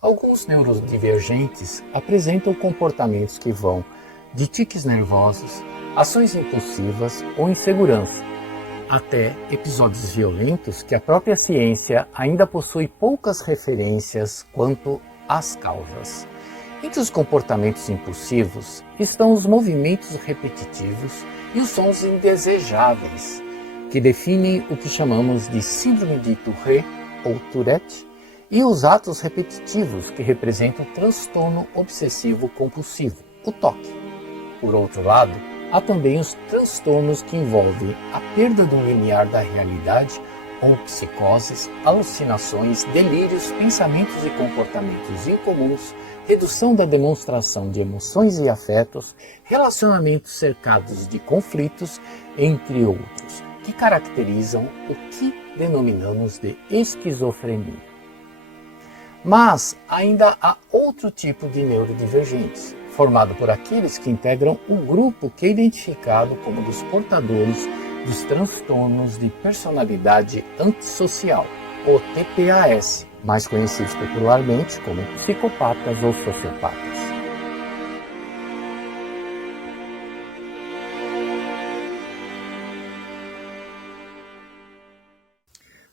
Alguns neurodivergentes apresentam comportamentos que vão de tiques nervosos, ações impulsivas ou insegurança, até episódios violentos que a própria ciência ainda possui poucas referências quanto às causas. Entre os comportamentos impulsivos estão os movimentos repetitivos e os sons indesejáveis, que definem o que chamamos de síndrome de Tourette ou Tourette, e os atos repetitivos, que representam o transtorno obsessivo-compulsivo, o TOC. Por outro lado, há também os transtornos que envolvem a perda do limiar da realidade ou psicoses, alucinações, delírios, pensamentos e comportamentos incomuns, redução da demonstração de emoções e afetos, relacionamentos cercados de conflitos, entre outros, que caracterizam o que denominamos de esquizofrenia. Mas ainda há outro tipo de neurodivergentes, formado por aqueles que integram o grupo que é identificado como dos portadores dos transtornos de personalidade antissocial, ou TPAS, mais conhecidos popularmente como psicopatas ou sociopatas.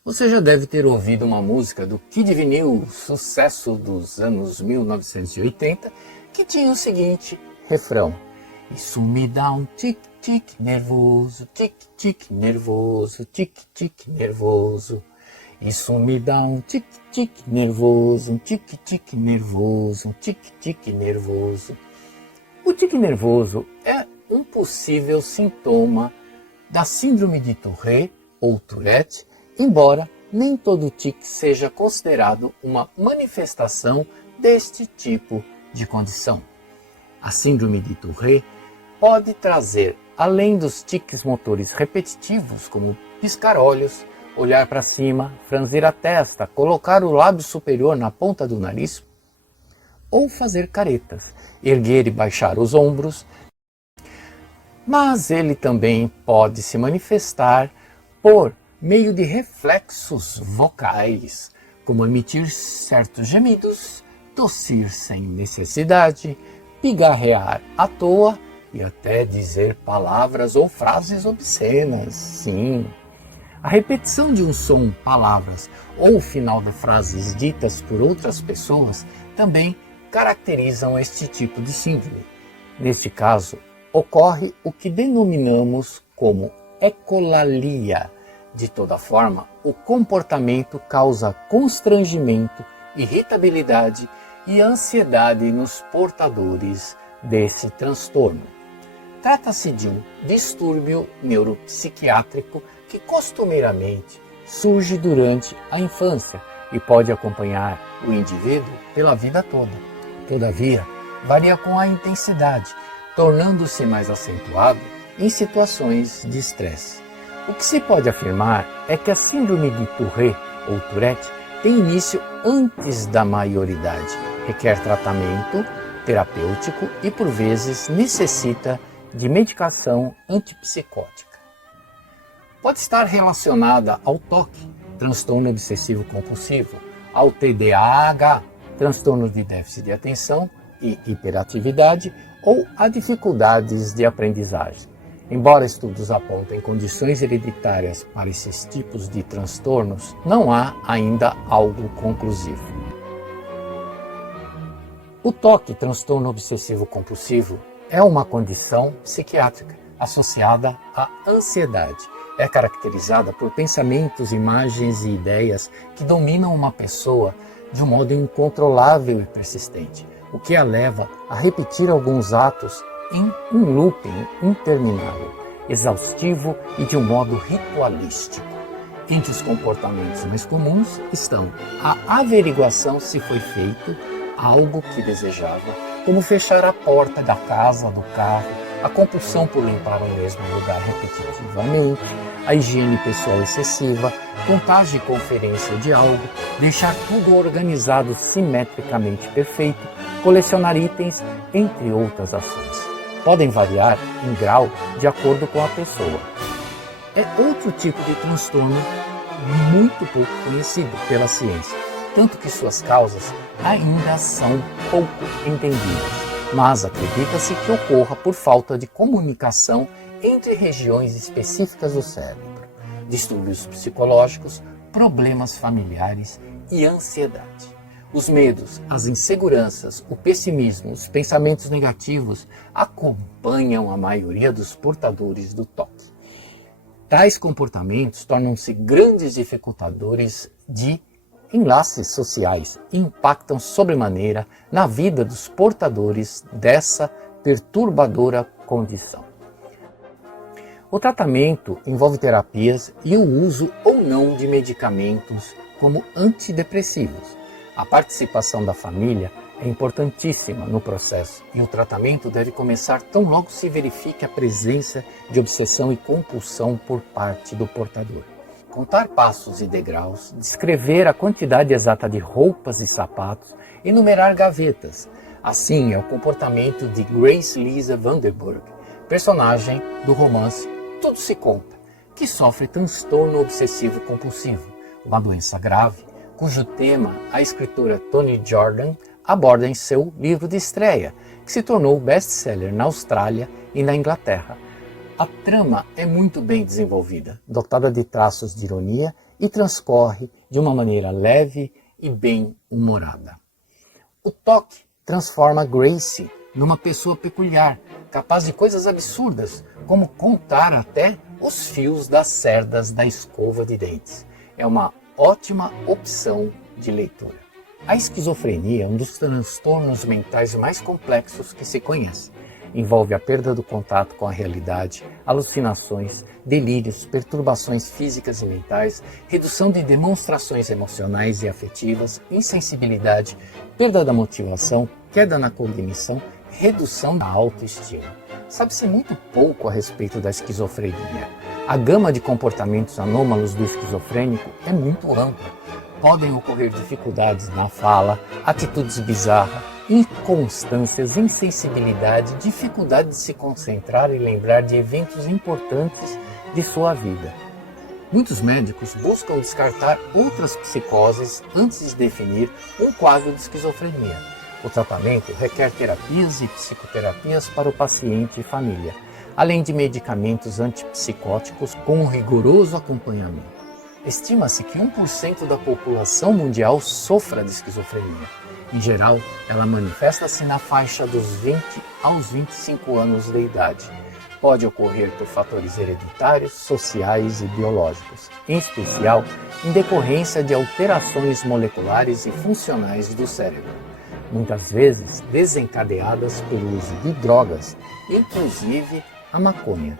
Você já deve ter ouvido uma música do Kid Vinil, sucesso dos anos 1980, que tinha o seguinte refrão: isso me dá um tic-tic nervoso, tic-tic nervoso, tic-tic nervoso. Isso me dá um tic-tic nervoso, um tic-tic nervoso, um tic-tic nervoso. O tique nervoso é um possível sintoma da síndrome de Tourette ou Tourette, embora nem todo tique seja considerado uma manifestação deste tipo de condição. A síndrome de Tourette pode trazer, além dos tiques motores repetitivos, como piscar olhos, olhar para cima, franzir a testa, colocar o lábio superior na ponta do nariz, ou fazer caretas, erguer e baixar os ombros. Mas ele também pode se manifestar por meio de reflexos vocais, como emitir certos gemidos, tossir sem necessidade, pigarrear à toa e até dizer palavras ou frases obscenas. Sim, a repetição de um som, palavras ou o final de frases ditas por outras pessoas também caracterizam este tipo de síndrome. Neste caso, ocorre o que denominamos como ecolalia. De toda forma, o comportamento causa constrangimento, irritabilidade e ansiedade nos portadores desse transtorno. Trata-se de um distúrbio neuropsiquiátrico que costumeiramente surge durante a infância e pode acompanhar o indivíduo pela vida toda. Todavia, varia com a intensidade, tornando-se mais acentuado em situações de estresse. O que se pode afirmar é que a síndrome de Tourette ou Tourette tem início antes da maioridade, requer tratamento terapêutico e, por vezes, necessita de medicação antipsicótica. Pode estar relacionada ao TOC, transtorno obsessivo-compulsivo, ao TDAH, transtorno de déficit de atenção e hiperatividade, ou a dificuldades de aprendizagem. Embora estudos apontem condições hereditárias para esses tipos de transtornos, não há ainda algo conclusivo. O TOC, transtorno obsessivo-compulsivo, é uma condição psiquiátrica associada à ansiedade. É caracterizada por pensamentos, imagens e ideias que dominam uma pessoa de um modo incontrolável e persistente, o que a leva a repetir alguns atos em um looping interminável, exaustivo e de um modo ritualístico. Entre os comportamentos mais comuns estão a averiguação se foi feito algo que desejava, como fechar a porta da casa, do carro, a compulsão por limpar o mesmo lugar repetitivamente, a higiene pessoal excessiva, contagem e conferência de algo, deixar tudo organizado simetricamente perfeito, colecionar itens, entre outras ações. Podem variar em grau de acordo com a pessoa. é outro tipo de transtorno muito pouco conhecido pela ciência, tanto que suas causas ainda são pouco entendidas, mas acredita-se que ocorra por falta de comunicação entre regiões específicas do cérebro, distúrbios psicológicos, problemas familiares e ansiedade. Os medos, as inseguranças, o pessimismo, os pensamentos negativos acompanham a maioria dos portadores do TOC. Tais comportamentos tornam-se grandes dificultadores de enlaces sociais e impactam sobremaneira na vida dos portadores dessa perturbadora condição. O tratamento envolve terapias e o uso ou não de medicamentos como antidepressivos. A participação da família é importantíssima no processo e o tratamento deve começar tão logo se verifique a presença de obsessão e compulsão por parte do portador. Contar passos e degraus, descrever a quantidade exata de roupas e sapatos, enumerar gavetas. Assim é o comportamento de Grace Lisa Vanderburg, personagem do romance Tudo Se Conta, que sofre transtorno obsessivo compulsivo, uma doença grave, cujo tema a escritora Toni Jordan aborda em seu livro de estreia, que se tornou best-seller na Austrália e na Inglaterra. A trama é muito bem desenvolvida, dotada de traços de ironia e transcorre de uma maneira leve e bem-humorada. O TOC transforma Grace numa pessoa peculiar, capaz de coisas absurdas, como contar até os fios das cerdas da escova de dentes. É uma ótima opção de leitura. A esquizofrenia é um dos transtornos mentais mais complexos que se conhece. Envolve a perda do contato com a realidade, alucinações, delírios, perturbações físicas e mentais, redução de demonstrações emocionais e afetivas, insensibilidade, perda da motivação, queda na cognição, redução da autoestima. Sabe-se muito pouco a respeito da esquizofrenia. A gama de comportamentos anômalos do esquizofrênico é muito ampla. Podem ocorrer dificuldades na fala, atitudes bizarras, inconstâncias, insensibilidade, dificuldade de se concentrar e lembrar de eventos importantes de sua vida. Muitos médicos buscam descartar outras psicoses antes de definir um quadro de esquizofrenia. O tratamento requer terapias e psicoterapias para o paciente e família, além de medicamentos antipsicóticos com um rigoroso acompanhamento. Estima-se que 1% da população mundial sofra de esquizofrenia. Em geral, ela manifesta-se na faixa dos 20 aos 25 anos de idade. Pode ocorrer por fatores hereditários, sociais e biológicos, em especial em decorrência de alterações moleculares e funcionais do cérebro, muitas vezes desencadeadas pelo uso de drogas, inclusive a maconha.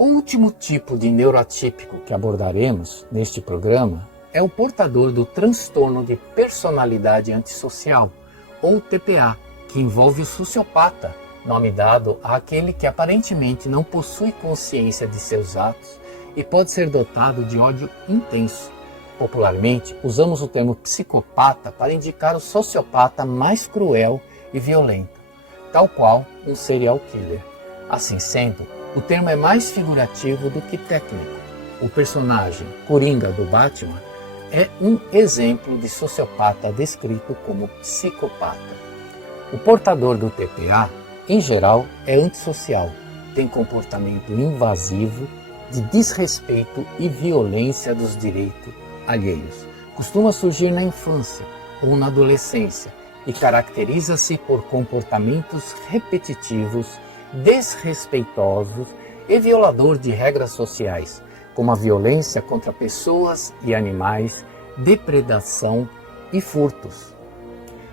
O último tipo de neuroatípico que abordaremos neste programa é o portador do transtorno de personalidade antissocial, ou TPA, que envolve o sociopata, nome dado àquele que aparentemente não possui consciência de seus atos e pode ser dotado de ódio intenso. Popularmente, usamos o termo psicopata para indicar o sociopata mais cruel e violento, tal qual um serial killer. Assim sendo, o termo é mais figurativo do que técnico. O personagem Coringa do Batman é um exemplo de sociopata descrito como psicopata. O portador do TPA, em geral, é antissocial, tem comportamento invasivo, de desrespeito e violência dos direitos alheios. Costuma surgir na infância ou na adolescência e caracteriza-se por comportamentos repetitivos, desrespeitosos e violador de regras sociais, como a violência contra pessoas e animais, depredação e furtos.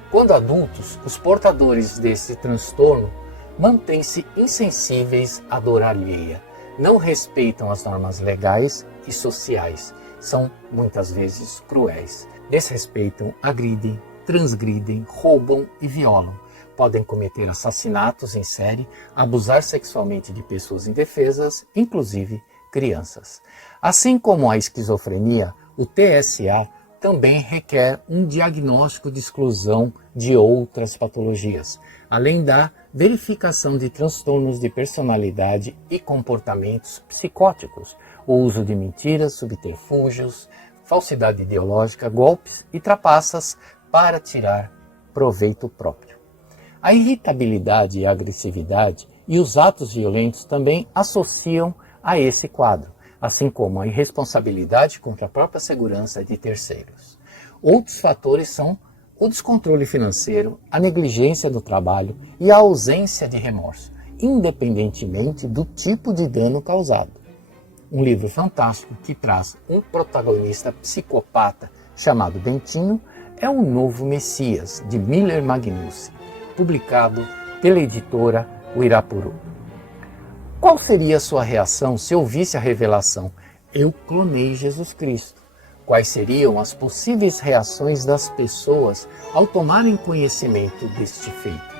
Quando adultos, os portadores desse transtorno mantêm-se insensíveis à dor alheia, não respeitam as normas legais e sociais, são muitas vezes cruéis, desrespeitam, agridem, transgridem, roubam e violam. Podem cometer assassinatos em série, abusar sexualmente de pessoas indefesas, inclusive crianças. Assim como a esquizofrenia, o TSA também requer um diagnóstico de exclusão de outras patologias, além da verificação de transtornos de personalidade e comportamentos psicóticos, o uso de mentiras, subterfúgios, falsidade ideológica, golpes e trapaças para tirar proveito próprio. A irritabilidade e a agressividade e os atos violentos também associam a esse quadro, assim como a irresponsabilidade contra a própria segurança de terceiros. Outros fatores são o descontrole financeiro, a negligência do trabalho e a ausência de remorso, independentemente do tipo de dano causado. Um livro fantástico que traz um protagonista psicopata chamado Bentinho é O Novo Messias, de Miller Magnussen, publicado pela editora Uirapuru. Qual seria a sua reação se ouvisse a revelação: eu clonei Jesus Cristo? Quais seriam as possíveis reações das pessoas ao tomarem conhecimento deste feito?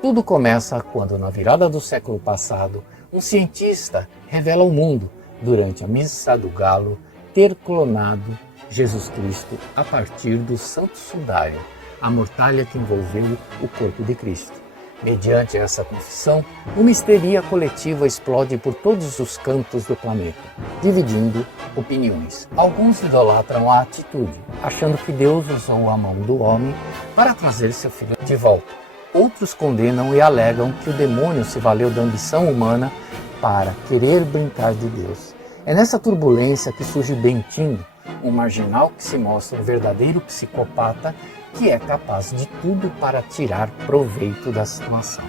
Tudo começa quando, na virada do século passado, um cientista revela ao mundo, durante a Missa do Galo, ter clonado Jesus Cristo a partir do Santo Sudário, a mortalha que envolveu o corpo de Cristo. Mediante essa confissão, uma histeria coletiva explode por todos os cantos do planeta, dividindo opiniões. Alguns idolatram a atitude, achando que Deus usou a mão do homem para trazer seu filho de volta. Outros condenam e alegam que o demônio se valeu da ambição humana para querer brincar de Deus. É nessa turbulência que surge Bentinho, um marginal que se mostra um verdadeiro psicopata que é capaz de tudo para tirar proveito da situação.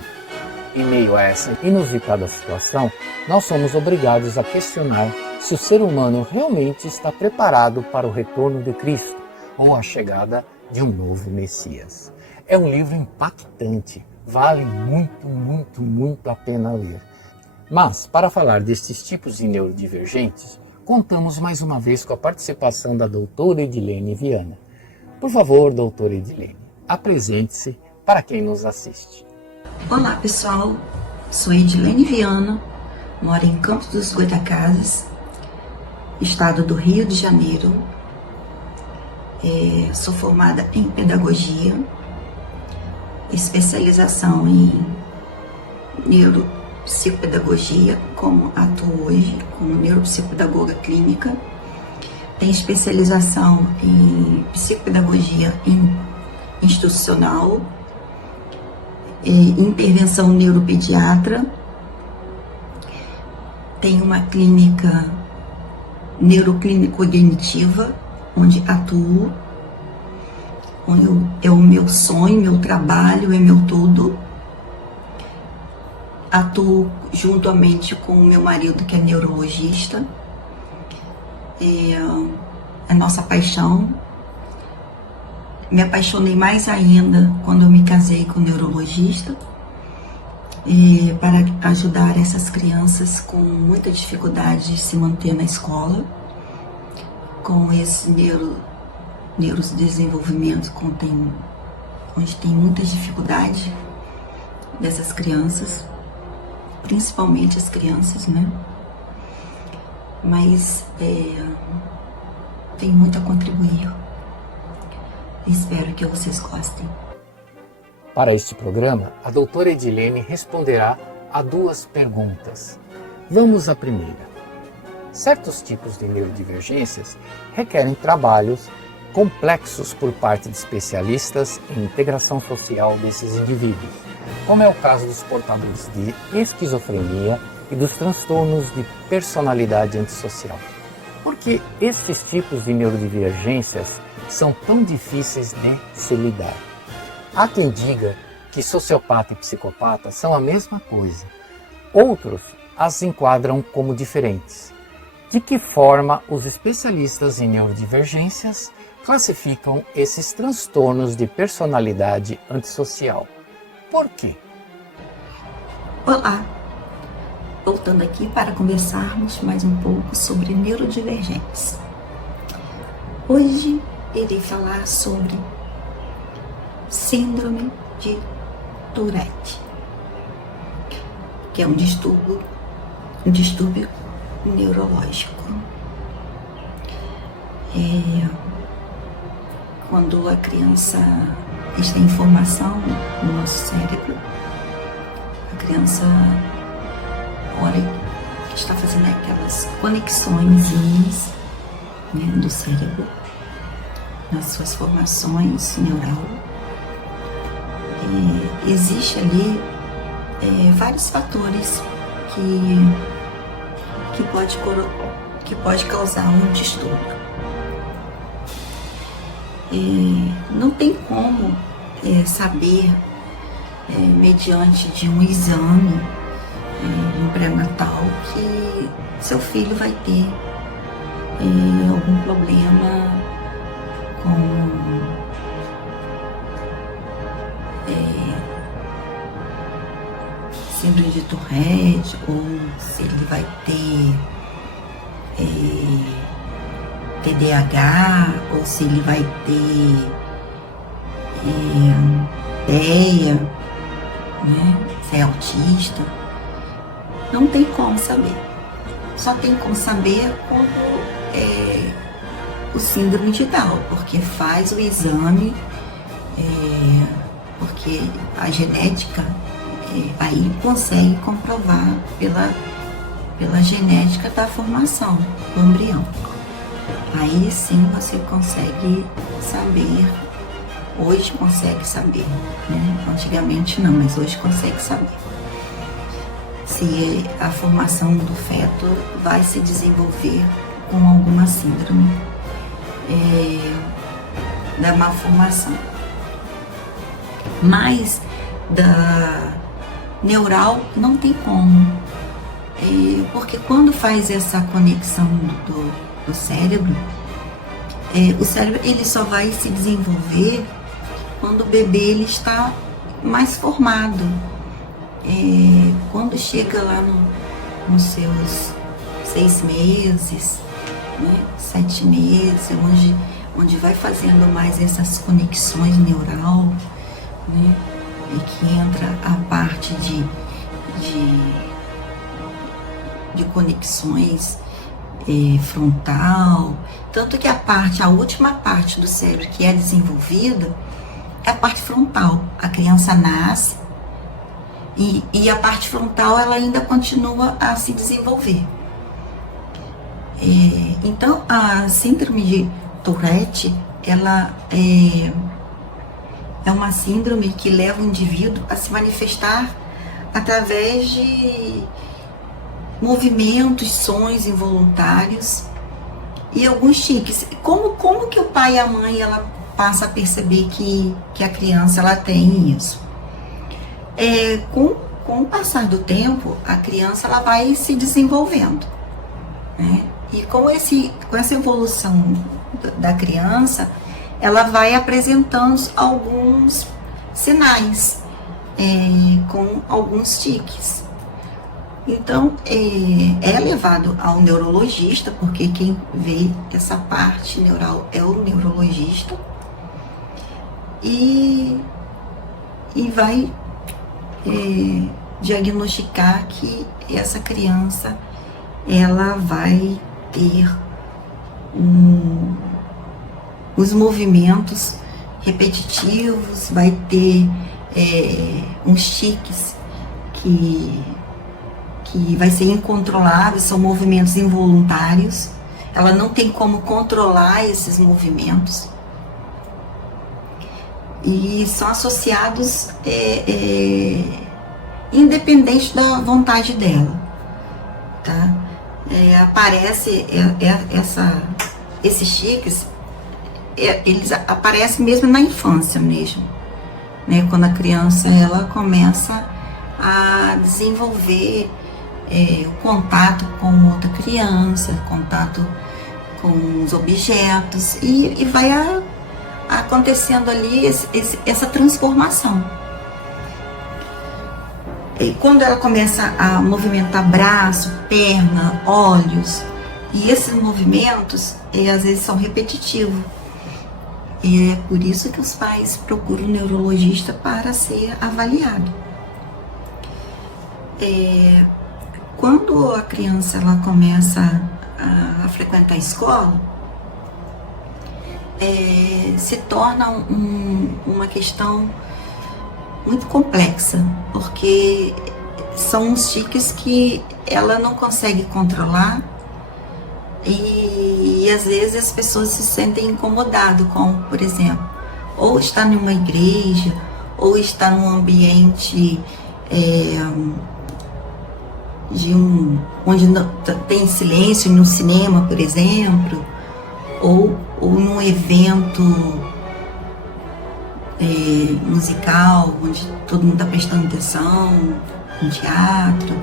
Em meio a essa inusitada situação, nós somos obrigados a questionar se o ser humano realmente está preparado para o retorno de Cristo ou a chegada de um novo Messias. É um livro impactante, vale muito a pena ler. Mas, para falar destes tipos de neurodivergentes, contamos mais uma vez com a participação da doutora Edilene Viana. Por favor, doutora Edilene, apresente-se para quem nos assiste. Olá, pessoal. Sou Edilene Viana, moro em Campos dos Goytacazes, estado do Rio de Janeiro. Sou formada em pedagogia, especialização em neuropsicopedagogia, como atuo hoje como neuropsicopedagoga clínica. Tem especialização em psicopedagogia institucional, intervenção neuropediatra. Tem uma clínica neuroclínico-cognitiva, onde atuo, onde é o meu sonho, meu trabalho, é meu tudo. Atuo juntamente com o meu marido, que é neurologista. É nossa paixão. Me apaixonei mais ainda quando eu me casei com o neurologista. para ajudar essas crianças com muita dificuldade de se manter na escola, com esse neurodesenvolvimento, onde tem muita dificuldade dessas crianças, principalmente as crianças, né? Mas tem muito a contribuir. Espero que vocês gostem. Para este programa, a doutora Edilene responderá a 2 perguntas. Vamos à primeira. Certos tipos de neurodivergências requerem trabalhos complexos por parte de especialistas em integração social desses indivíduos, como é o caso dos portadores de esquizofrenia e dos transtornos de personalidade antissocial. Por que esses tipos de neurodivergências são tão difíceis de se lidar? Há quem diga que sociopata e psicopata são a mesma coisa. Outros as enquadram como diferentes. De que forma os especialistas em neurodivergências classificam esses transtornos de personalidade antissocial? Por quê? Olá! Voltando aqui para conversarmos mais um pouco sobre neurodivergência. Hoje irei falar sobre síndrome de Tourette, que é um distúrbio neurológico. Quando a criança está em formação no nosso cérebro, a criança, que está fazendo aquelas conexões, né, do cérebro, nas suas formações neural, existe ali vários fatores que pode causar um distúrbio. Não tem como saber, mediante de um exame um pré-natal, que seu filho vai ter algum problema com síndrome de Tourette, ou se ele vai ter TDAH, ou se ele vai ter TEA, né? Se é autista. Não tem como saber. Só tem como saber quando o síndrome de Down, porque faz o exame, porque a genética aí consegue comprovar pela genética da formação do embrião. Aí sim você consegue saber, hoje consegue saber, né? Antigamente não, mas hoje consegue saber se a formação do feto vai se desenvolver com alguma síndrome da malformação. Mas da neural não tem como, porque quando faz essa conexão do cérebro, o cérebro ele só vai se desenvolver quando o bebê ele está mais formado. Quando chega lá nos seus 6 meses, né, 7 meses, onde vai fazendo mais essas conexões neural, né, e que entra a parte de conexões frontal, tanto que a última parte do cérebro que é desenvolvida é a parte frontal. A criança nasce e a parte frontal ela ainda continua a se desenvolver. Então a síndrome de Tourette, ela é uma síndrome que leva o indivíduo a se manifestar através de movimentos, sons involuntários e alguns tiques. Como que o pai e a mãe ela passa a perceber que a criança ela tem isso? Com o passar do tempo, a criança ela vai se desenvolvendo, né? E com essa evolução da criança, ela vai apresentando alguns sinais, com alguns tiques. Então, é levado ao neurologista, porque quem vê essa parte neural é o neurologista, e vai diagnosticar que essa criança ela vai ter os movimentos repetitivos, vai ter uns tiques que vai ser incontrolável, são movimentos involuntários, ela não tem como controlar esses movimentos e são associados independente da vontade dela, tá? Aparece esses tiques, eles aparecem mesmo na infância mesmo, né? Quando a criança ela começa a desenvolver o contato com outra criança, contato com os objetos, e vai acontecendo ali essa transformação. E quando ela começa a movimentar braço, perna, olhos, e esses movimentos às vezes são repetitivos, e é por isso que os pais procuram um neurologista para ser avaliado. Quando a criança ela começa a frequentar a escola, se torna uma questão muito complexa, porque são uns tiques que ela não consegue controlar e às vezes as pessoas se sentem incomodadas com, por exemplo, ou está numa igreja, ou está num ambiente onde tem silêncio, no cinema, por exemplo, ou num evento musical, onde todo mundo está prestando atenção, um teatro,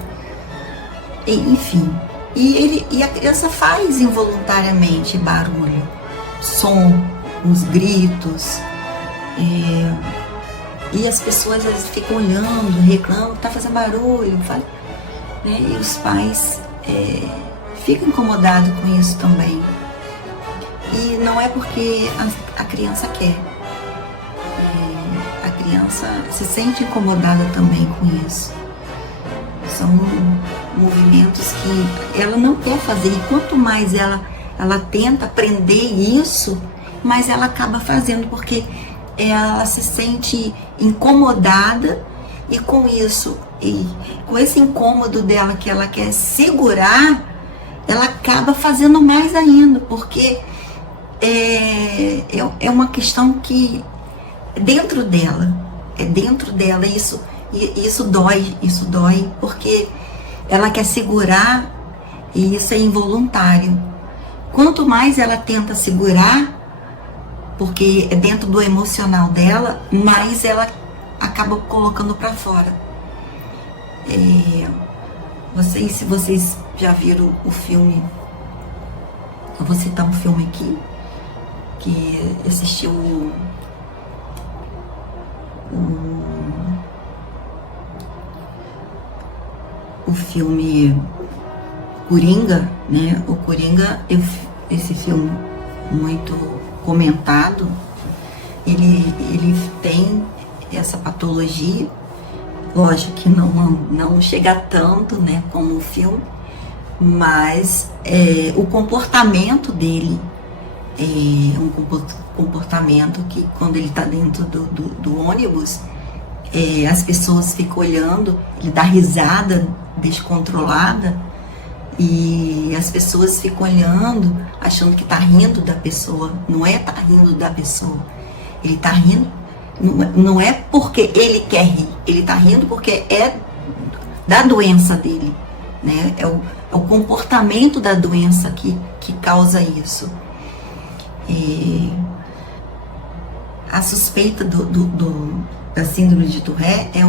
enfim. E a criança faz involuntariamente barulho, som, os gritos, e as pessoas às vezes ficam olhando, reclamam, está fazendo barulho, né? E os pais ficam incomodados com isso também. E não é porque a criança quer. A criança se sente incomodada também com isso. São movimentos que ela não quer fazer. E quanto mais ela tenta aprender isso, mais ela acaba fazendo, porque ela se sente incomodada, e com isso, e com esse incômodo dela que ela quer segurar, ela acaba fazendo mais ainda, porque é uma questão que dentro dela, isso dói, porque ela quer segurar e isso é involuntário. Quanto mais ela tenta segurar, porque é dentro do emocional dela, mais ela acaba colocando para fora. Se vocês já viram o filme, eu vou citar um filme aqui, que assistiu o filme Coringa, né? O Coringa, esse filme muito comentado, ele tem essa patologia, lógico que não chega tanto, né, como o filme, mas o comportamento dele é um comportamento que, quando ele está dentro do ônibus, as pessoas ficam olhando, ele dá risada descontrolada, e as pessoas ficam olhando, achando que está rindo da pessoa. Não tá rindo da pessoa, ele está rindo, não é porque ele quer rir, ele está rindo porque é da doença dele, né? É o comportamento da doença que causa isso. A suspeita da síndrome de Tourette é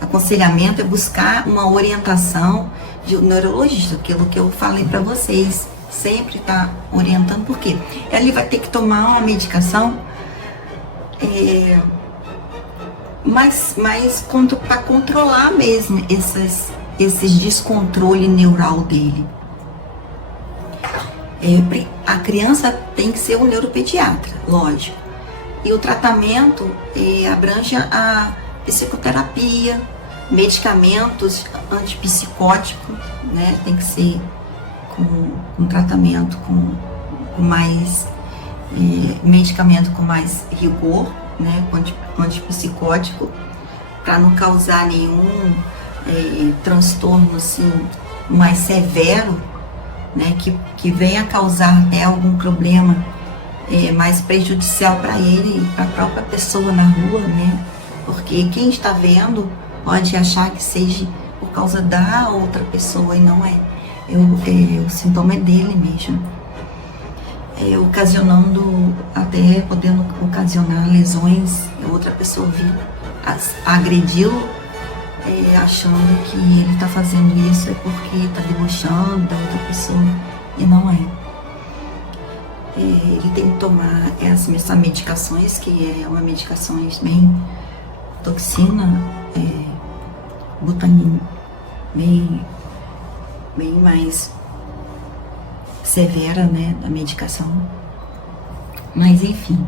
aconselhamento é buscar uma orientação de um neurologista, aquilo que eu falei para vocês, sempre tá orientando, porque ele vai ter que tomar uma medicação mas para controlar mesmo esses descontrole neural dele. A criança tem que ser um neuropediatra, lógico. E o tratamento abrange a psicoterapia, medicamentos antipsicóticos, né? Tem que ser com tratamento com mais medicamento com mais rigor, né? Com antipsicótico, para não causar nenhum transtorno assim mais severo, né? Que venha causar até algum problema mais prejudicial para ele e para a própria pessoa na rua, né? Porque quem está vendo pode achar que seja por causa da outra pessoa e não é. O sintoma é dele mesmo. Ocasionando, até podendo ocasionar lesões, outra pessoa vir agredi-lo, achando que ele está fazendo isso porque está debochando da outra pessoa, e não é. Ele tem que tomar essas medicações, que é uma medicações bem toxina, butanina, bem mais severa, né, da medicação. Mas enfim,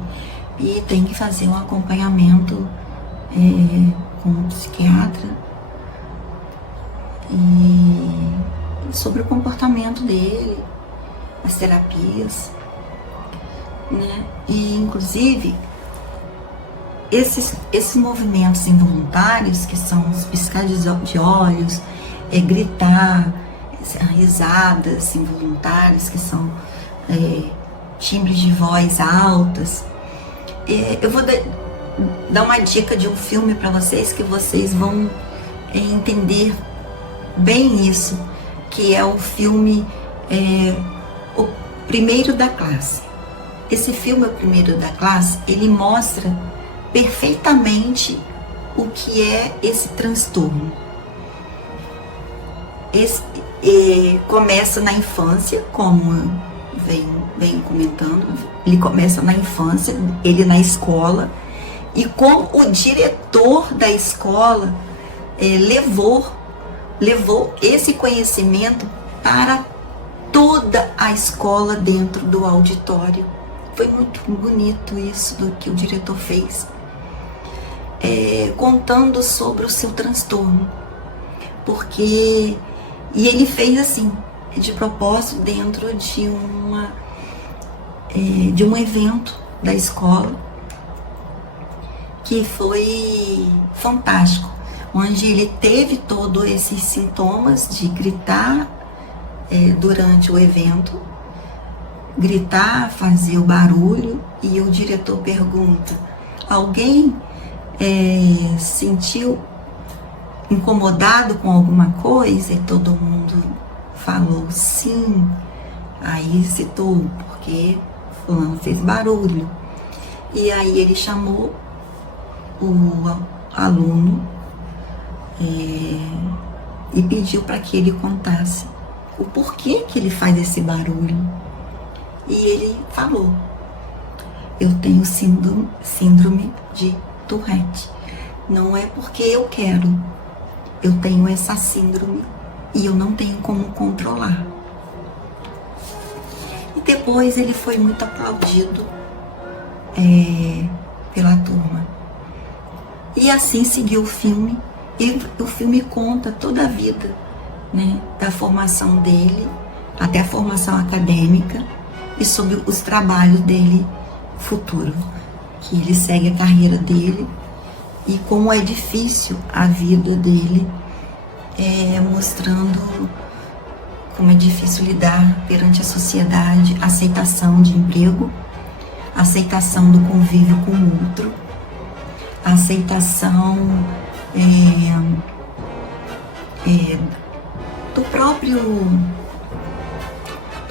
e tem que fazer um acompanhamento com um psiquiatra e sobre o comportamento dele, as terapias, né? E inclusive esses movimentos involuntários, que são os piscar de olhos, gritar, risadas involuntárias, que são timbres de voz altas. Eu vou dar uma dica de um filme para vocês, que vocês vão entender bem isso, que é o filme O Primeiro da Classe. Esse filme, O Primeiro da Classe, ele mostra perfeitamente o que é esse transtorno. Começa na infância, como venho comentando, ele começa na infância, ele na escola, e como o diretor da escola levou esse conhecimento para toda a escola dentro do auditório. Foi muito bonito isso do que o diretor fez, contando sobre o seu transtorno, porque ele fez assim, de propósito, dentro de um evento da escola, que foi fantástico, onde ele teve todos esses sintomas de gritar durante o evento, gritar, fazer o barulho, e o diretor pergunta: alguém sentiu incomodado com alguma coisa? E todo mundo falou sim. Aí citou, porque fulano fez barulho. E aí ele chamou o aluno e pediu para que ele contasse o porquê que ele faz esse barulho. E ele falou: eu tenho síndrome de Tourette. Não é porque eu quero, eu tenho essa síndrome e eu não tenho como controlar. E depois ele foi muito aplaudido pela turma. E assim seguiu o filme. E o filme conta toda a vida, né, da formação dele, até a formação acadêmica, e sobre os trabalhos dele futuro, que ele segue a carreira dele, e como é difícil a vida dele, mostrando como é difícil lidar perante a sociedade, aceitação de emprego, aceitação do convívio com o outro, aceitação do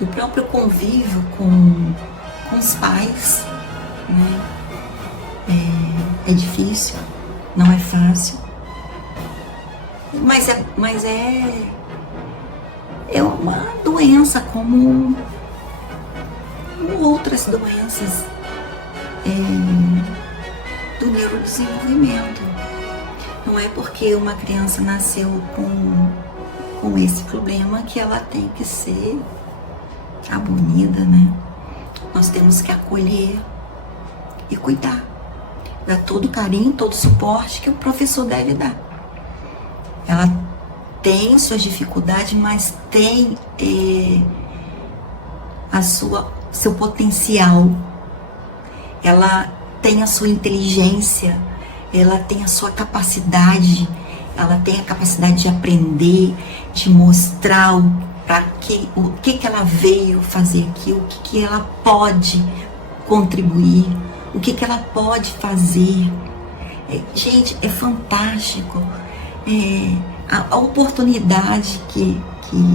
próprio convívio com os pais, né? É difícil, não é fácil, mas é uma doença como outras doenças do neurodesenvolvimento. Não é porque uma criança nasceu com esse problema que ela tem que ser abolida, né? Nós temos que acolher e cuidar, dar todo o carinho, todo o suporte que o professor deve dar. Ela tem suas dificuldades, mas tem seu potencial. Ela tem a sua inteligência, ela tem a sua capacidade, ela tem a capacidade de aprender, de mostrar o que ela veio fazer aqui, o que ela pode contribuir, o que ela pode fazer. Gente, é fantástico. A oportunidade que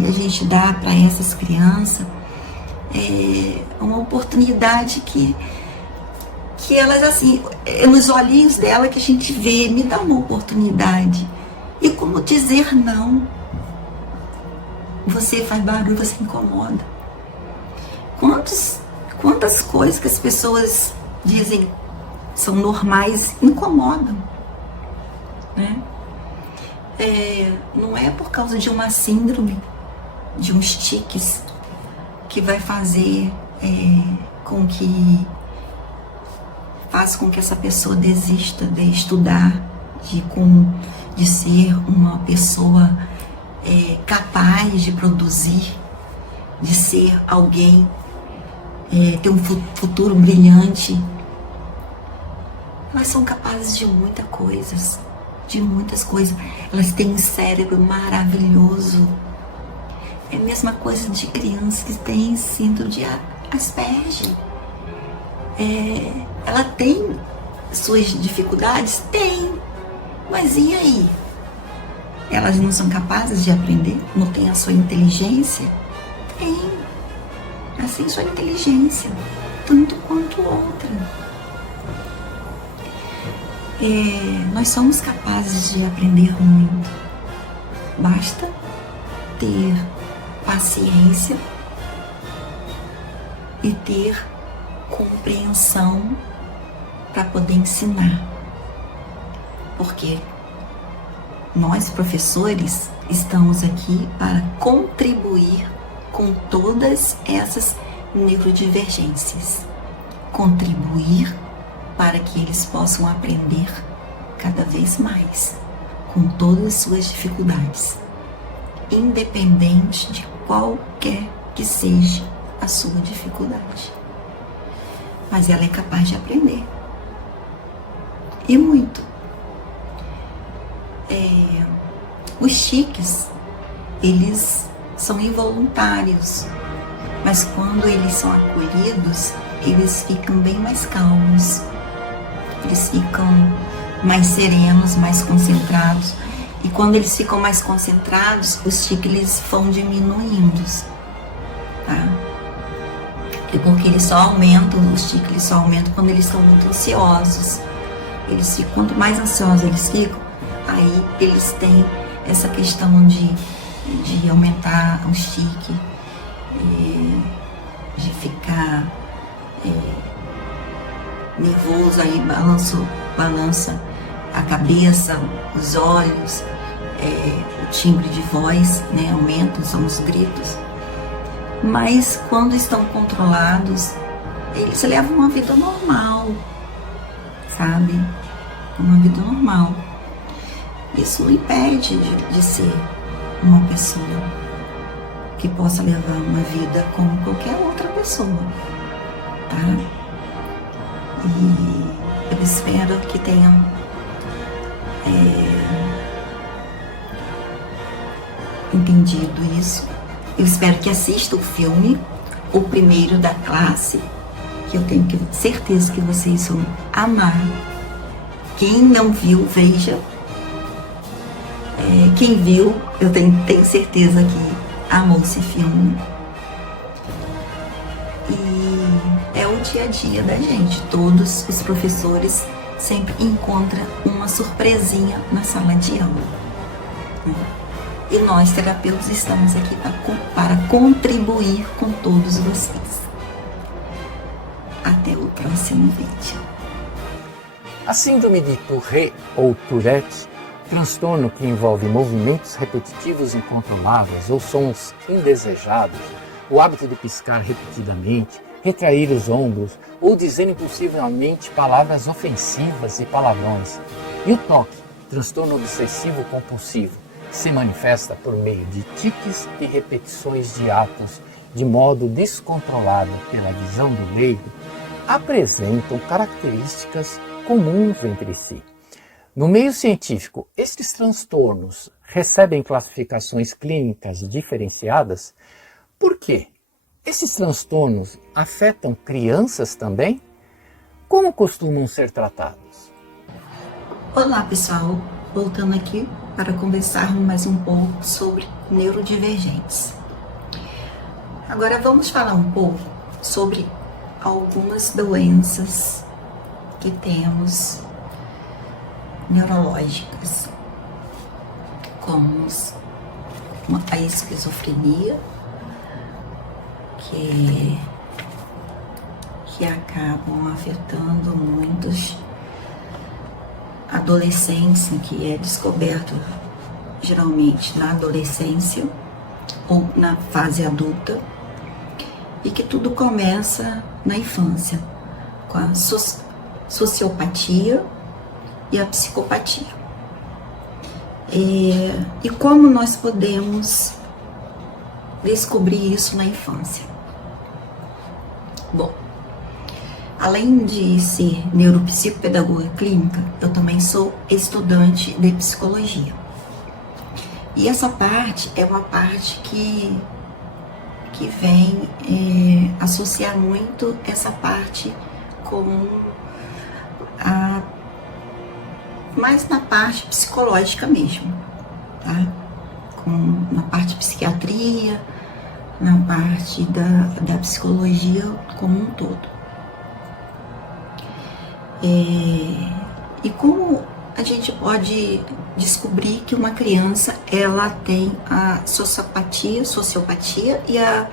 a gente dá para essas crianças é uma oportunidade que elas, assim, nos olhinhos dela que a gente vê, me dá uma oportunidade. E como dizer não? Você faz barulho, você incomoda. Quantas coisas que as pessoas dizem são normais incomodam, né? Não é por causa de uma síndrome, de uns tiques, que vai fazer faz com que essa pessoa desista de estudar, de ser uma pessoa capaz de produzir, de ser alguém, ter um futuro brilhante. Elas são capazes de muitas coisas. Elas têm um cérebro maravilhoso. É a mesma coisa de crianças que têm síndrome de Asperger. Ela tem suas dificuldades? Tem. Mas e aí? Elas não são capazes de aprender? Não têm a sua inteligência? Tem. Assim, sua inteligência, tanto quanto outra. Nós somos capazes de aprender muito. Basta ter paciência e ter compreensão para poder ensinar. Porque nós, professores, estamos aqui para contribuir com todas essas neurodivergências. Contribuir para que eles possam aprender cada vez mais, com todas as suas dificuldades, independente de qualquer que seja a sua dificuldade. Mas ela é capaz de aprender. E muito. Os tiques, eles são involuntários, mas quando eles são acolhidos, eles ficam bem mais calmos, eles ficam mais serenos, mais concentrados. E quando eles ficam mais concentrados, os tiques eles vão diminuindo, tá? É porque eles só aumentam, os tiques eles só aumentam quando eles estão muito ansiosos. Quanto mais ansiosos eles ficam, aí eles têm essa questão de aumentar os tiques, de ficar nervoso, aí balança a cabeça, os olhos, o timbre de voz, né, aumenta, são os gritos. Mas quando estão controlados, eles levam uma vida normal, sabe? Uma vida normal. Isso não impede de ser uma pessoa que possa levar uma vida como qualquer outra pessoa, tá? E eu espero que tenham entendido isso. Eu espero que assista o filme, o primeiro da classe, que eu tenho certeza que vocês vão amar. Quem não viu, veja. Quem viu, eu tenho certeza que amou esse filme. E é o dia a dia da gente. Todos os professores sempre encontram uma surpresinha na sala de aula. E nós, terapeutas, estamos aqui para contribuir com todos vocês. Até o próximo vídeo. A síndrome de Tourette ou Tourette transtorno que envolve movimentos repetitivos incontroláveis ou sons indesejados, o hábito de piscar repetidamente, retrair os ombros ou dizer impulsivamente palavras ofensivas e palavrões. E o TOC, transtorno obsessivo compulsivo, se manifesta por meio de tiques e repetições de atos de modo descontrolado pela visão do leigo, apresentam características comuns entre si. No meio científico, estes transtornos recebem classificações clínicas diferenciadas. Por quê? Esses transtornos afetam crianças também? Como costumam ser tratados? Olá pessoal, voltando aqui para conversarmos mais um pouco sobre neurodivergentes. Agora vamos falar um pouco sobre algumas doenças que temos neurológicas, como a esquizofrenia, que acabam afetando muitos adolescentes, que é descoberto geralmente na adolescência ou na fase adulta, e que tudo começa na infância, com a sociopatia e a psicopatia. E como nós podemos descobrir isso na infância? Bom, além de ser neuropsicopedagoga clínica, eu também sou estudante de psicologia. E essa parte é uma parte que vem associar muito essa parte com mais na parte psicológica mesmo, tá? Na parte de psiquiatria, na parte da psicologia como um todo. E como a gente pode descobrir que uma criança ela tem a sociopatia e a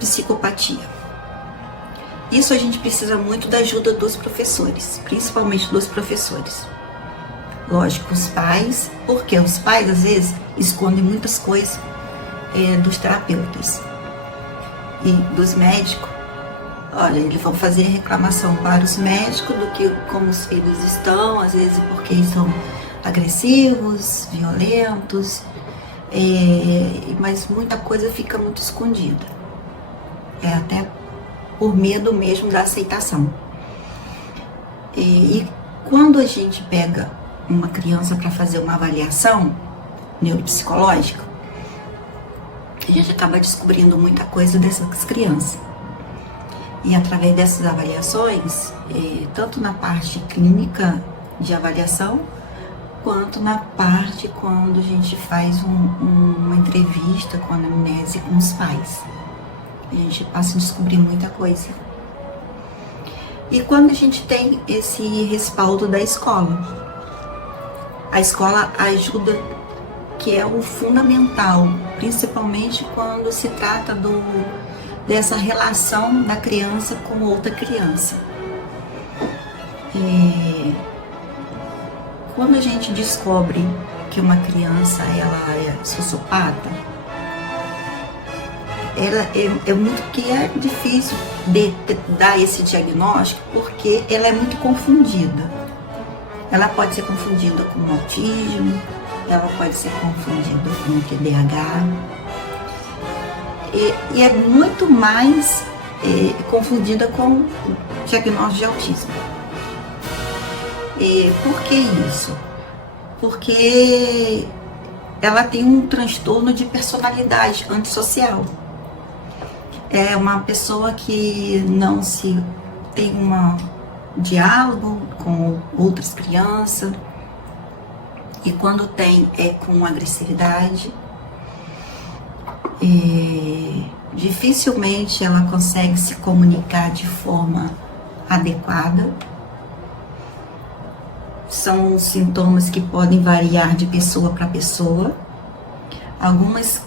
psicopatia? Isso a gente precisa muito da ajuda dos professores, principalmente dos professores. Lógico, os pais, porque os pais às vezes escondem muitas coisas dos terapeutas e dos médicos. Olha, eles vão fazer reclamação para os médicos do que como os filhos estão, às vezes porque são agressivos, violentos, mas muita coisa fica muito escondida. Até por medo mesmo da aceitação. E quando a gente pega uma criança para fazer uma avaliação neuropsicológica, a gente acaba descobrindo muita coisa dessas crianças. E através dessas avaliações, tanto na parte clínica de avaliação, quanto na parte quando a gente faz uma entrevista com a anamnese com os pais. A gente passa a descobrir muita coisa. E quando a gente tem esse respaldo da escola, a escola ajuda, que é o fundamental, principalmente quando se trata dessa relação da criança com outra criança. Quando a gente descobre que uma criança ela é sociopata, é muito que é difícil de dar esse diagnóstico, porque ela é muito confundida. Ela pode ser confundida com autismo, ela pode ser confundida com TDAH, e é muito mais confundida com diagnóstico de autismo. Por que isso? Porque ela tem um transtorno de personalidade antissocial. É uma pessoa que não se tem um diálogo com outras crianças, e quando tem é com agressividade. Dificilmente ela consegue se comunicar de forma adequada. São sintomas que podem variar de pessoa para pessoa. Algumas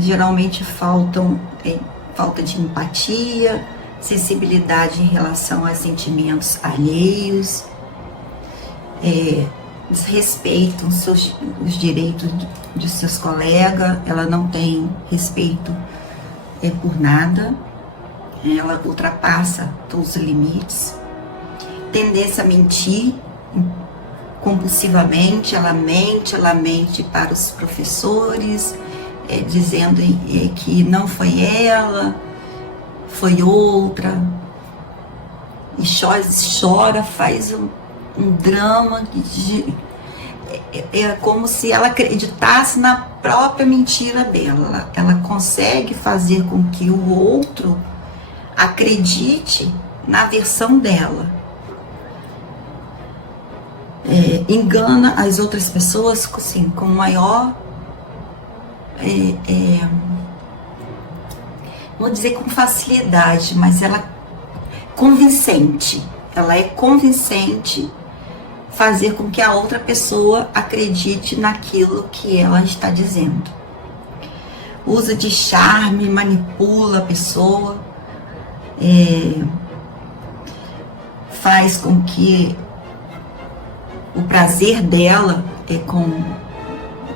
geralmente falta de empatia, sensibilidade em relação a sentimentos alheios, desrespeitam os direitos de seus colegas, ela não tem respeito por nada, ela ultrapassa todos os limites, tendência a mentir compulsivamente, ela mente para os professores, dizendo que não foi ela, foi outra, e chora, faz um drama, é como se ela acreditasse na própria mentira dela. Ela consegue fazer com que o outro acredite na versão dela. Engana as outras pessoas assim, com maior, vou dizer com facilidade, mas ela é convincente fazer com que a outra pessoa acredite naquilo que ela está dizendo. Usa de charme, manipula a pessoa, faz com que o prazer dela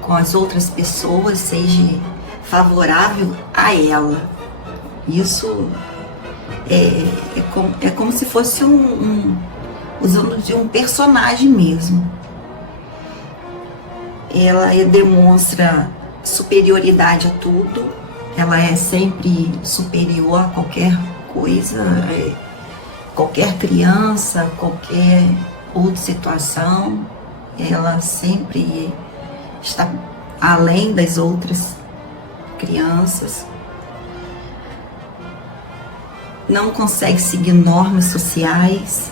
com as outras pessoas seja favorável a ela. Isso é como se fosse usando de um personagem mesmo. Ela demonstra superioridade a tudo, ela é sempre superior a qualquer coisa, qualquer criança, qualquer outra situação, ela sempre está além das outras crianças. Não consegue seguir normas sociais,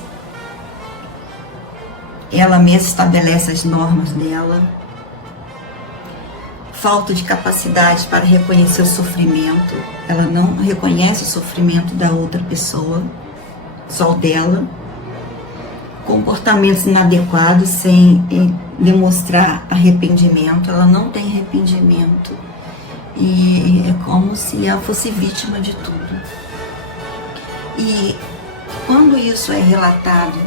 ela mesma estabelece as normas dela. Falta de capacidade para reconhecer o sofrimento, ela não reconhece o sofrimento da outra pessoa, só o dela. Comportamentos inadequados sem demonstrar arrependimento, ela não tem arrependimento e é como se ela fosse vítima de tudo. E quando isso é relatado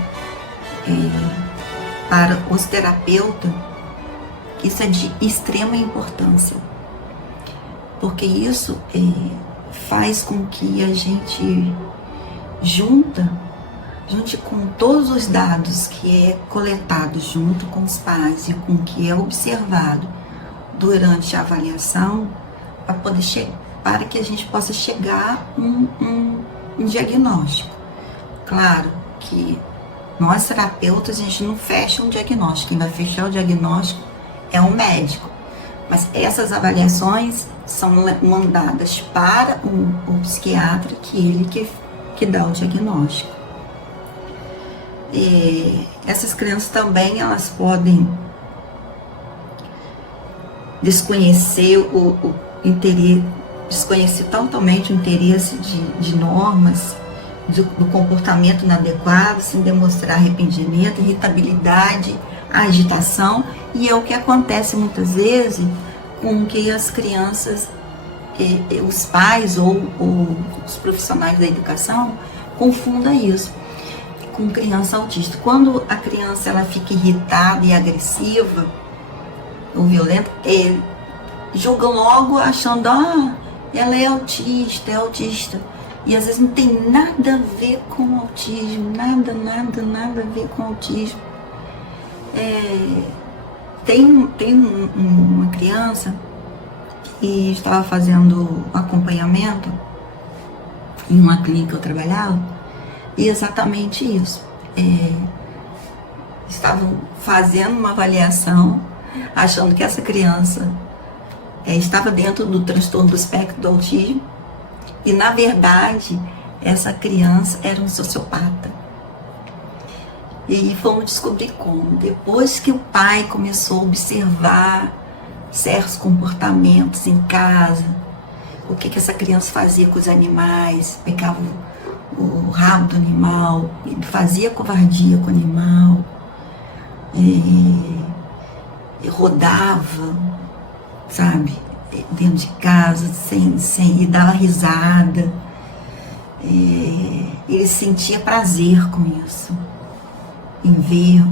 para os terapeutas, isso é de extrema importância, porque isso faz com que a gente junte com todos os dados que é coletado junto com os pais e com o que é observado durante a avaliação, para que a gente possa chegar a um diagnóstico. Claro que nós terapeutas, a gente não fecha um diagnóstico, quem vai fechar o diagnóstico é um médico, mas essas avaliações são mandadas para o psiquiatra, que ele que dá o diagnóstico. Essas crianças também, elas podem desconhecer o interesse, desconhecer totalmente o interesse de normas, do comportamento inadequado, sem demonstrar arrependimento, irritabilidade, agitação, e é o que acontece muitas vezes com que as crianças, os pais ou os profissionais da educação confundam isso com criança autista. Quando a criança ela fica irritada e agressiva ou violenta, julgam logo achando, ela é autista, e às vezes não tem nada a ver com autismo, nada a ver com autismo. Tem uma criança que estava fazendo acompanhamento em uma clínica que eu trabalhava, e exatamente isso. Estavam fazendo uma avaliação, achando que essa criança estava dentro do transtorno do espectro do autismo, e na verdade essa criança era um sociopata. E fomos descobrir como. Depois que o pai começou a observar certos comportamentos em casa, o que essa criança fazia com os animais, pegava o rabo do animal, fazia covardia com o animal, rodava, sabe, dentro de casa, e dava risada. Ele sentia prazer com isso, em ver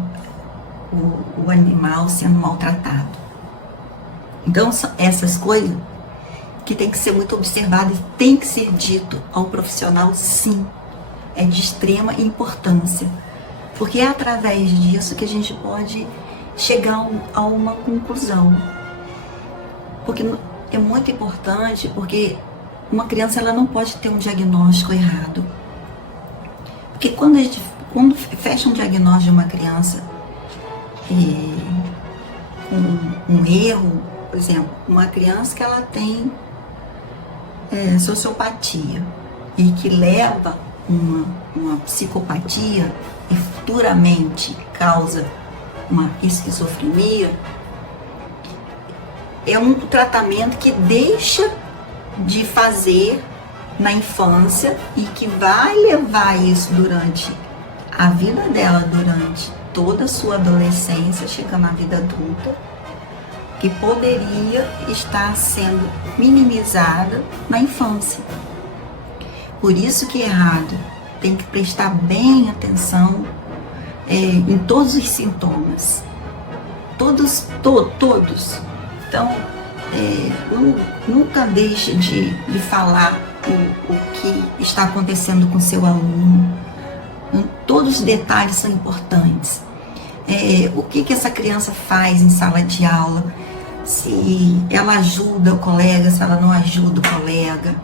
o animal sendo maltratado. Então, são essas coisas que tem que ser muito observadas, tem que ser dito ao profissional, sim, é de extrema importância, porque é através disso que a gente pode chegar a uma conclusão, porque é muito importante, porque uma criança ela não pode ter um diagnóstico errado, porque quando fecha um diagnóstico de uma criança com um erro, por exemplo, uma criança que ela tem sociopatia e que leva uma psicopatia e futuramente causa uma esquizofrenia, é um tratamento que deixa de fazer na infância e que vai levar isso durante a vida dela, durante toda a sua adolescência, chegando à vida adulta, que poderia estar sendo minimizada na infância. Por isso que é errado, tem que prestar bem atenção em todos os sintomas, todos. Então, nunca deixe de falar o que está acontecendo com seu aluno. Todos os detalhes são importantes. O que essa criança faz em sala de aula, se ela ajuda o colega, se ela não ajuda o colega,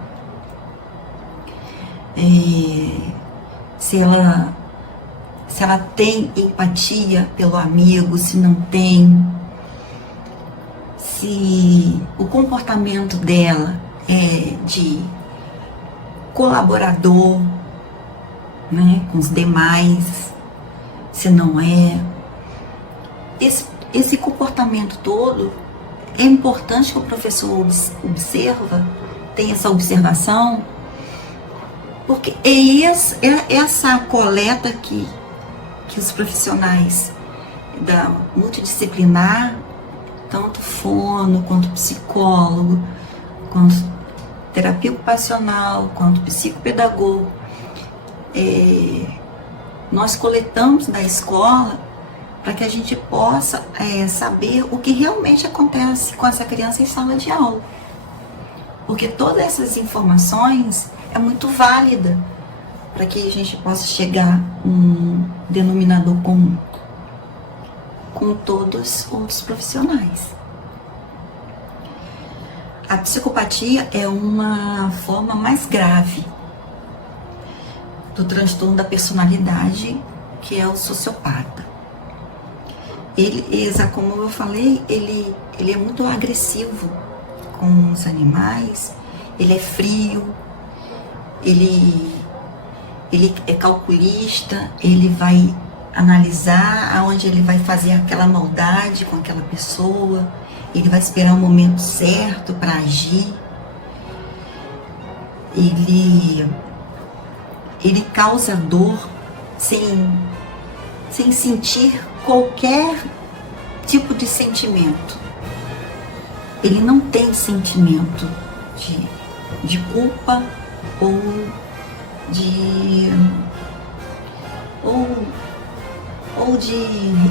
se ela tem empatia pelo amigo, se não tem, se o comportamento dela é de colaborador, né, com os demais, se não é. Esse comportamento todo é importante que o professor observa, tem essa observação, porque é essa coleta que os profissionais da multidisciplinar, tanto fono, quanto psicólogo, quanto terapia ocupacional, quanto psicopedagogo, nós coletamos da escola para que a gente possa saber o que realmente acontece com essa criança em sala de aula. Porque todas essas informações é muito válida para que a gente possa chegar a um denominador comum com todos os profissionais. A psicopatia é uma forma mais grave do transtorno da personalidade, que é o sociopata. Ele, como eu falei, ele é muito agressivo com os animais, ele é frio, ele é calculista, ele vai analisar aonde ele vai fazer aquela maldade com aquela pessoa, ele vai esperar o momento certo para agir, ele causa dor sem sentir qualquer tipo de sentimento. Ele não tem sentimento de culpa ou de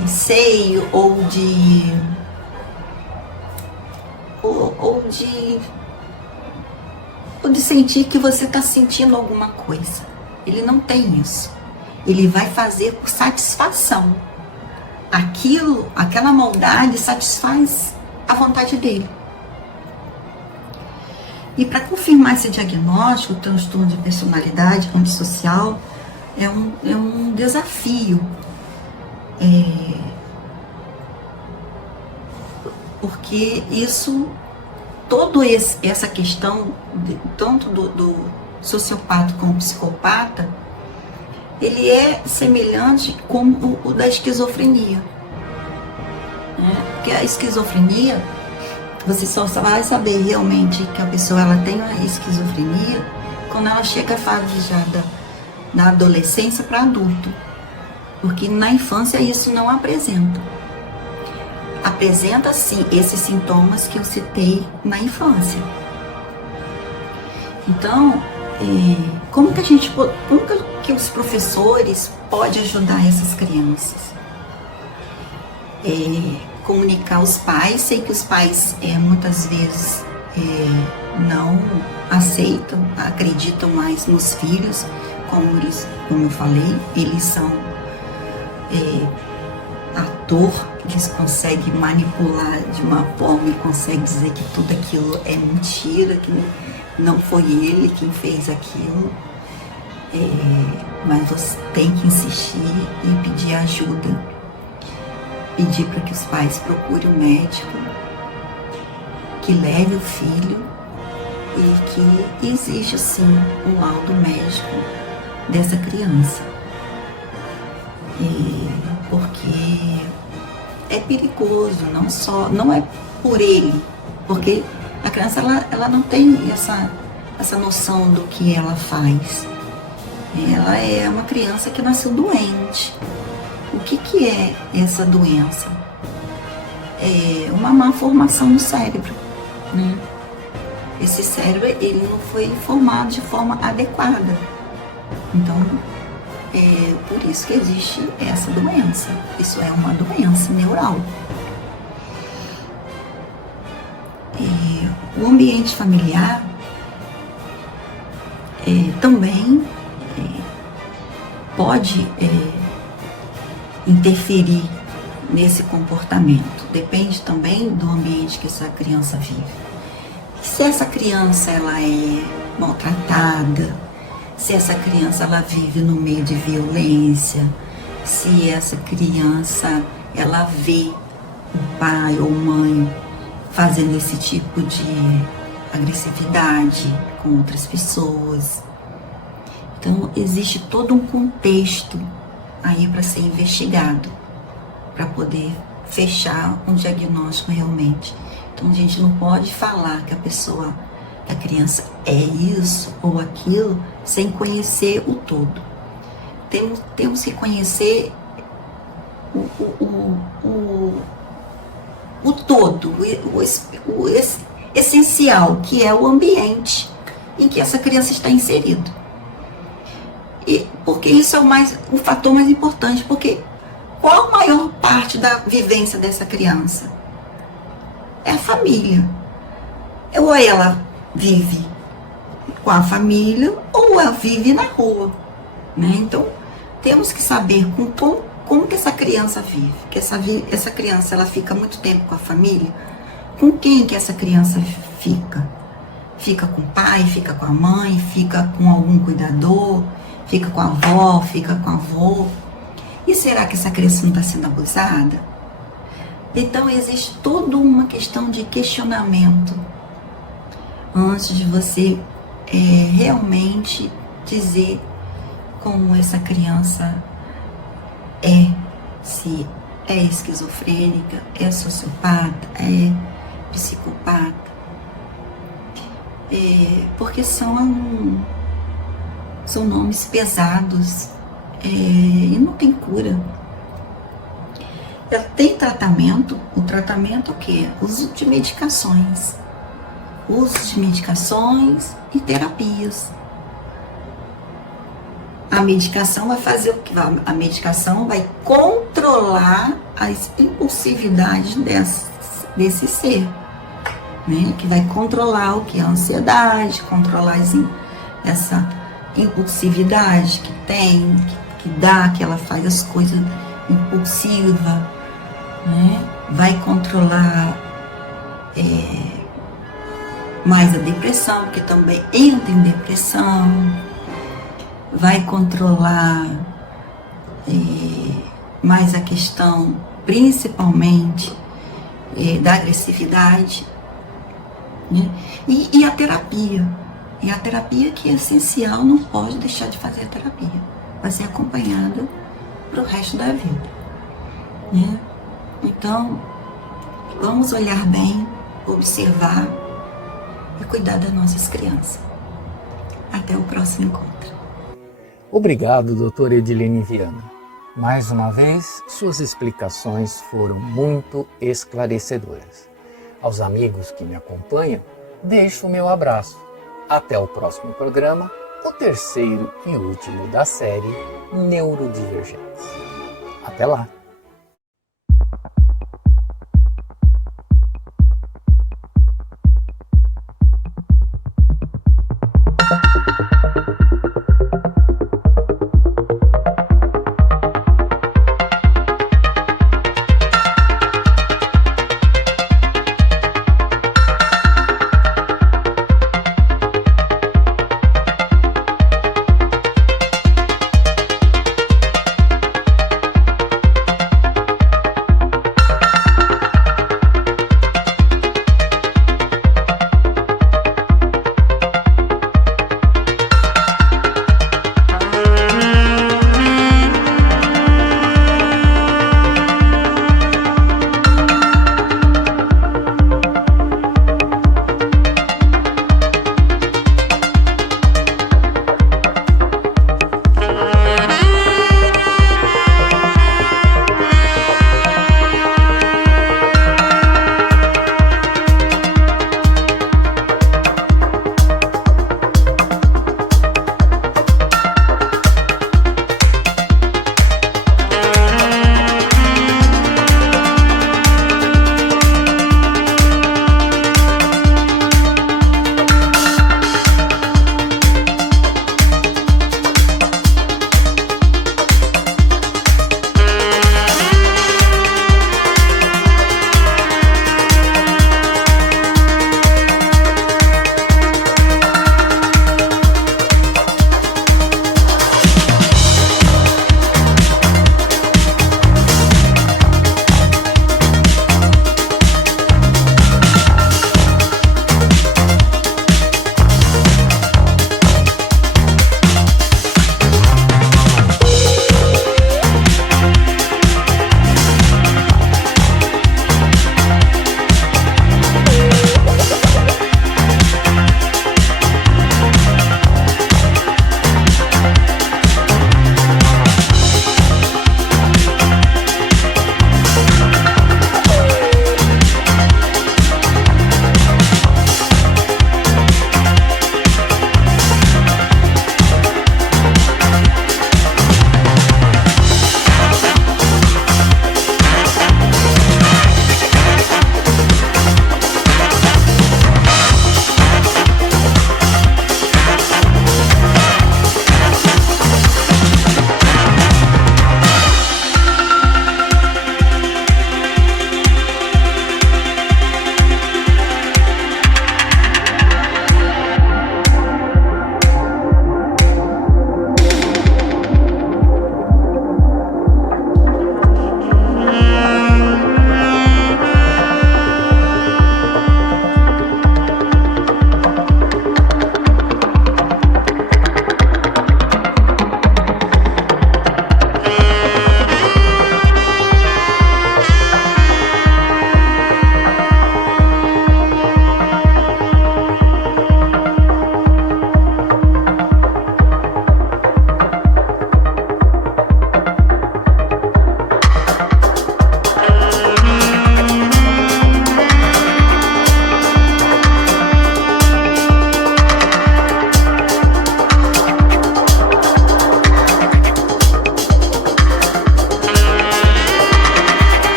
receio ou de sentir que você está sentindo alguma coisa. Ele não tem isso. Ele vai fazer por satisfação. Aquela maldade satisfaz a vontade dele. E para confirmar esse diagnóstico, o transtorno de personalidade antissocial é um desafio. Porque essa questão, tanto do sociopata como psicopata, ele é semelhante com o da esquizofrenia. Porque a esquizofrenia, você só vai saber realmente que a pessoa ela tem uma esquizofrenia quando ela chega à fase já da adolescência para adulto. Porque na infância isso não apresenta. Apresenta sim esses sintomas que eu citei na infância. Então, como que os professores podem ajudar essas crianças? comunicar aos pais. Sei que os pais muitas vezes não aceitam, acreditam mais nos filhos, como eu falei, eles são ator, eles conseguem manipular de uma forma e conseguem dizer que tudo aquilo é mentira, que não foi ele quem fez aquilo. Mas você tem que insistir e pedir ajuda, pedir para que os pais procurem um médico que leve o filho e que exija sim um laudo médico dessa criança, porque é perigoso, não é por ele, porque a criança ela não tem essa noção do que ela faz. Ela é uma criança que nasceu doente. O que é essa doença? É uma má formação no cérebro, né? Esse cérebro ele não foi formado de forma adequada. Então, é por isso que existe essa doença. Isso é uma doença neural. O ambiente familiar também pode interferir nesse comportamento. Depende também do ambiente que essa criança vive. Se essa criança ela é maltratada, se essa criança ela vive no meio de violência, se essa criança ela vê o pai ou mãe fazendo esse tipo de agressividade com outras pessoas. Então, existe todo um contexto aí para ser investigado, para poder fechar um diagnóstico realmente. Então, a gente não pode falar que a criança é isso ou aquilo, sem conhecer o todo. Temos que conhecer o todo, o essencial, que é o ambiente em que essa criança está inserida. E porque isso é o fator mais importante, porque qual a maior parte da vivência dessa criança? É a família. Ou ela vive com a família, ou ela vive na rua, né? Então, temos que saber como que essa criança vive. Que essa criança ela fica muito tempo com a família. Com quem que essa criança fica? Fica com o pai, fica com a mãe, fica com algum cuidador, fica com a avó, fica com o avô. E será que essa criança não está sendo abusada? Então, existe toda uma questão de questionamento antes de você realmente dizer como essa criança se é esquizofrênica, é sociopata, é psicopata. Porque são nomes pesados e não tem cura. Tem tratamento. O tratamento é o quê? Uso de medicações. Uso de medicações e terapias. A medicação vai fazer o que? A medicação vai controlar as impulsividades desse ser, né? Que vai controlar o que? A ansiedade, controlar essa impulsividade que tem, que dá, que ela faz as coisas impulsivas, né? Vai controlar mais a depressão, porque também entra em depressão. Vai controlar mais a questão, principalmente, da agressividade, né? E a terapia. E a terapia que é essencial, não pode deixar de fazer a terapia. Vai ser acompanhada para o resto da vida, né? Então, vamos olhar bem, observar e cuidar das nossas crianças. Até o próximo encontro. Obrigado, doutora Edilene Viana. Mais uma vez, suas explicações foram muito esclarecedoras. Aos amigos que me acompanham, deixo o meu abraço. Até o próximo programa, o terceiro e último da série Neurodivergentes. Até lá!